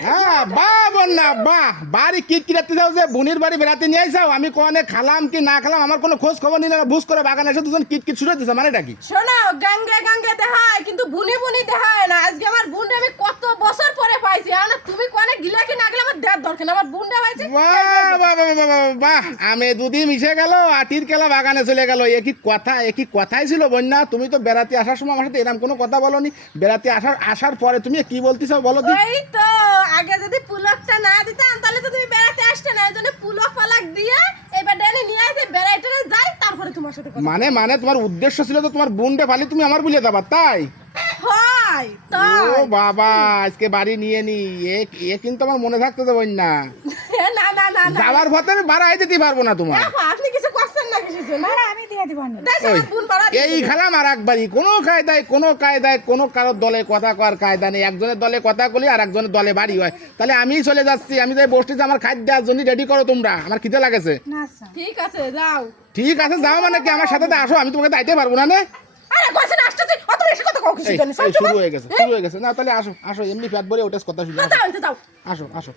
হ্যাঁ বাহ বন্যা বাহ বাড়ি কি কিরাতে যাও যে বোনের বাড়ি বেড়াতে নিয়ে যাও আমি কোনে খালাম কি না খালাম আমার কোনো খোঁজ খবর নিলে না বুঝ করে বাগানে এসে দুজন কিট কিট শুরু দিছে মানে কি শোনো গঙ্গে গঙ্গে দেখায় কিন্তু বুনি বুনি দেখায় না আজকে আমার বোনটা আমি কত বছর পরে পাইছি আর তুমি কোনে গিলা কি না গেলে আমার দেড় দরকার না, আমার বোনটা পাইছে বাহ বাহ বাহ বাহ বাহ, বাহ আমি দুদি মিশে গেল আটির কেলা বাগানে চলে গেল একই কথাই ছিল বন্যা তুমি তো বেড়াতে আসার সময় আমার সাথে এরকম কোনো কথা বলনি বেড়াতে আসার পরে তুমি কি বলতেছো বলো দি এই তো আগে যদি পুলকটা না দিতাম তাহলে তো তুমি বেড়াতে আসতে না, এজন্য পুলক ফালাক দিয়ে এবার ডেনে নিয়ে আসে বেড়াইতে যাই তারপরে তোমার সাথে কথা মানে তোমার উদ্দেশ্য ছিল তো তোমার বোনটা ফালি তুমি আমার বলে দেবা তাই হয় তো ও বাবা আজকে বাড়ি নিয়ে নি এ কিন্তু আমার মনে থাকতে দেবেন না না না না না যাওয়ার পথে আমি ভাড়াই দিতে পারবো না তোমার দেখো, আপনি কিছু করছেন না কিছু না আমি দিয়ে দিব না। দেখো ওই, আমার বোন পাড়া এই খেলাম আর একবারই কোনো কায়দায় কোনো কারোর দলে কথা কর কায়দা নেই একজনের দলে কথা বলি আর একজনের দলে বাড়ি হয় তাহলে আমি চলে যাচ্ছি আমি যাই বসতেছি আমার খাদ্য দেওয়ার জন্য রেডি করো তোমরা আমার খিদে লাগেছে না আচ্ছা ঠিক আছে যাও ঠিক আছে যাও মানে কি আমার সাথে তো আসো আমি তোমাকে দাইতে পারবো না নে আরে কইছেন আসতেছি অত বেশি কথা কও কিছু এই, জানি এই, শুরু হয়ে গেছে না তাহলে আসো এমনি ফ্যাট ভরে ওটা কথা শুনে যাও যাও আসো